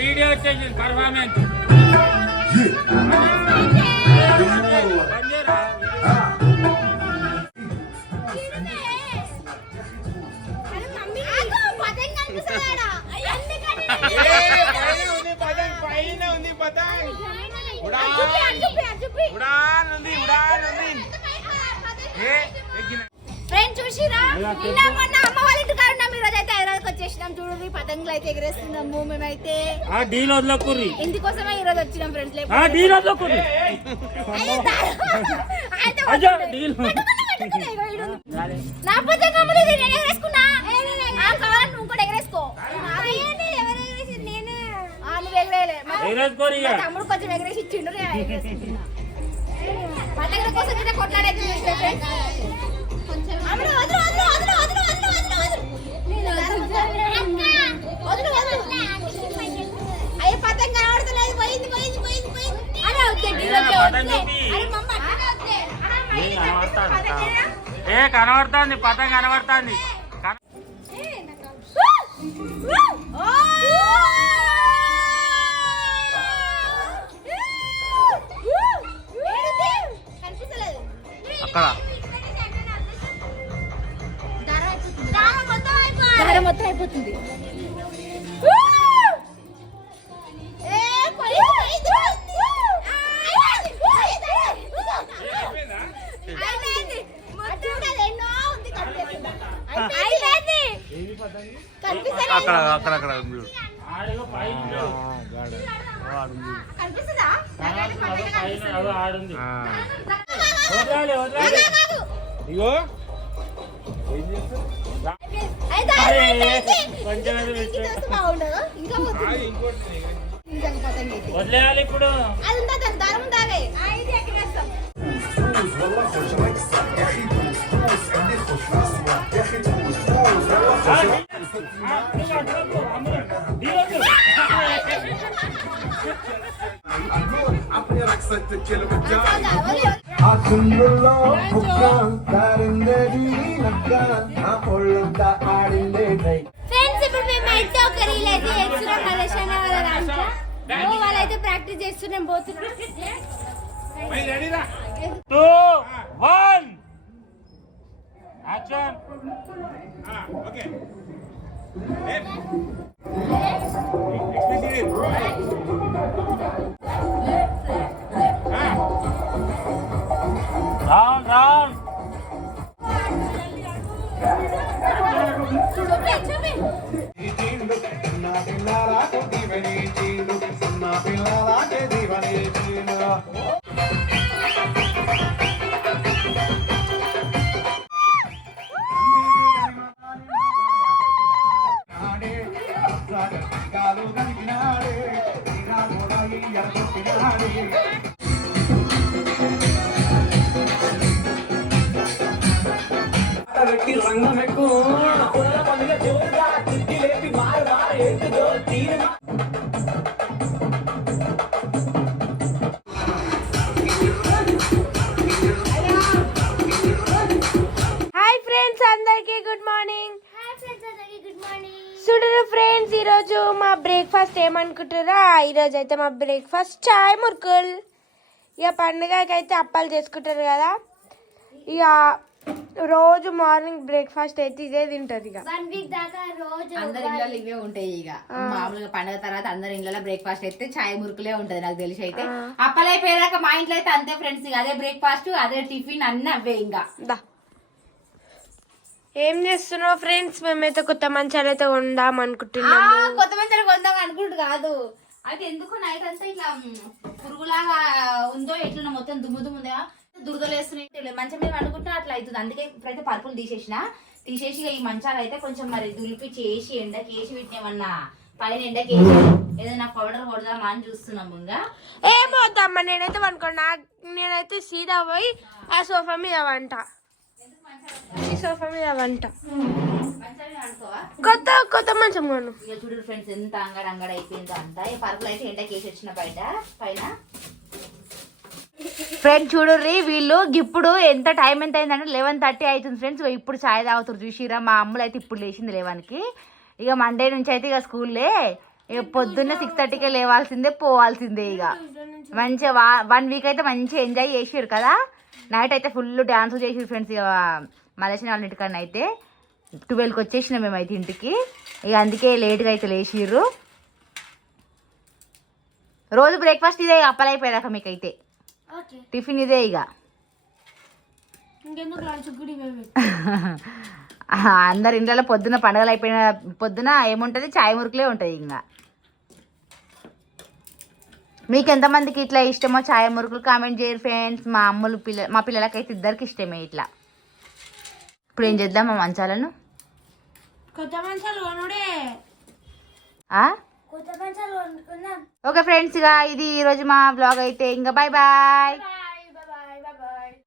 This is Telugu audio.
వీడియో వచ్చేసి పర్ఫార్మెన్స్ ఫ్రెండ్స్ చూసిరా నిన్న మొన్న అమ్మ వాళ్ళ ఇంటి కాడ ఉన్నాం. ఈరోజు అయితే హైదరాబాద్కి వచ్చేసినాం. చూడండి పతంగులు అయితే ఎగరేస్తున్నాము. మేమైతే ఇందుకోసమే ఈరోజు వచ్చినాం ఫ్రెండ్స్. నా పతంగ నేను ఎగరేసుకున్నా. కావాలి నువ్వు కూడా ఎగరేసుకో. తమ్ముడు కొంచెం ఎగరేసి ఇచ్చిండు. పతంగుల కోసం కొట్లాడైతే అయ్యే పతంగ కనబడతలేదు. పోయింది పోయింది పోయింది పోయింది. కనబడుతుంది పతంగ కనబడుతుంది. అక్కడ దారం మొత్తం అయిపోతుంది. అక్కడ ఆడుంది. ఇగో వదిలేయాలి ఇప్పుడు. వాళ్ళైతే ప్రాక్టీస్ చేస్తున్నాం. పోతున్నాం. 2, 1 యాక్షన్. ఓకే రాన్ రాన్ అందరికీ గుడ్ మార్నింగ్. చూడరు ఫ్రెండ్స్, ఈరోజు మా బ్రేక్ఫాస్ట్ ఏమనుకుంటారా? ఈరోజు అయితే మా బ్రేక్ఫాస్ట్ చాయ్ మురుకులు. ఇక పండుగకి అయితే అప్పాలు చేసుకుంటారు కదా. ఇక రోజు మార్నింగ్ బ్రేక్ఫాస్ట్ అయితే ఇదే తింటారు. ఇక అందరి ఇళ్ళలో ఇవే ఉంటాయి. ఇక మామూలుగా పండుగ తర్వాత అందరి ఇళ్ళలో బ్రేక్ఫాస్ట్ అయితే చాయ్ మురుకులే ఉంటది నాకు తెలిసి. అయితే అప్పలు అయిపోయాక మా ఇంట్లో అయితే అంతే ఫ్రెండ్స్. ఇక అదే బ్రేక్ఫాస్ట్, అదే టిఫిన్, అన్ని అవే. ఇంకా ఏం చేస్తున్నావు ఫ్రెండ్స్? మేమైతే కొత్త మంచాలు అయితే కొందాం అనుకుంటున్నాము. కొత్త మంచాలు కొందాం అనుకుంటు కాదు, అయితే ఎందుకు నైట్ అంతా ఇట్లా పురుగులాగా ఉందో ఎట్లా మొత్తం దుమ్ము దుమ్ముందా దురదలు వేస్తున్నాయి. మంచం మీద అనుకుంటున్నా అట్లా అవుతుంది. అందుకే ఇప్పుడైతే పరుపులు తీసేసి ఈ మంచాలు అయితే కొంచెం మరి దులిపి చేసి ఎండకేసి వీటిని ఏమన్నా పైన ఎండకేసి ఏదైనా పౌడర్ కొడదామా అని చూస్తున్నాము. ఇంకా ఏమవుతామ్మా, నేనైతే అనుకున్నా. నేనైతే సీదా పోయి ఆ సోఫా మీద వంట, ఈ సోఫా మీద వంట. కొత్త కొత్త మంచం కొను. ఇక చూడు ఫ్రెండ్స్ ఎంత అంగడ అయిపోయిందో అంతా. ఈ పరుపులు అయితే ఎండకేసి వచ్చిన పైన. ఫ్రెండ్స్ చూడుర్రి, వీళ్ళు ఇప్పుడు ఎంత టైం ఎంత అయిందంటే 11:30 అవుతుంది ఫ్రెండ్స్. ఇప్పుడు చాయ్ తాగుతారు చూసిరా. మా అమ్ములు అయితే ఇప్పుడు లేచింది 11కి. ఇక మండే నుంచి అయితే ఇక స్కూల్లే. ఇక పొద్దున్న 6:30కే లేవాల్సిందే, పోవాల్సిందే. ఇక మంచిగా 1 వీక్ అయితే మంచిగా ఎంజాయ్ చేసిర్రు కదా. నైట్ అయితే ఫుల్ డ్యాన్స్ చేసిర్రు ఫ్రెండ్స్. ఇక మలేసిన వాళ్ళ ఇంటికన్నా అయితే 12కి వచ్చేసినాం మేమైతే ఇంటికి. ఇక అందుకే లేట్గా అయితే లేచిర్రు. రోజు బ్రేక్ఫాస్ట్ ఇదే, అప్పలైపోయాక మీకైతే టిఫిన్ ఇదే. ఇక అందరి ఇంట్లో పొద్దున పండుగలు అయిపోయిన పొద్దున ఏముంటుంది, చాయ్ మురుకులే ఉంటుంది. ఇంకా మీకు ఎంతమందికి ఇట్లా ఇష్టమో చాయ్ మురుకులు కామెంట్ చేయరు ఫ్రెండ్స్. మా పిల్లలకైతే ఇద్దరికి ఇష్టమే ఇట్లా. ఇప్పుడు ఏం చేద్దాం మా మంచాలను? కొత్త మంచాలు కొనుడే. ఓకే ఫ్రెండ్స్, ఇక ఇది ఈరోజు మా బ్లాగ్ అయితే. ఇంకా బాయ్ బాయ్.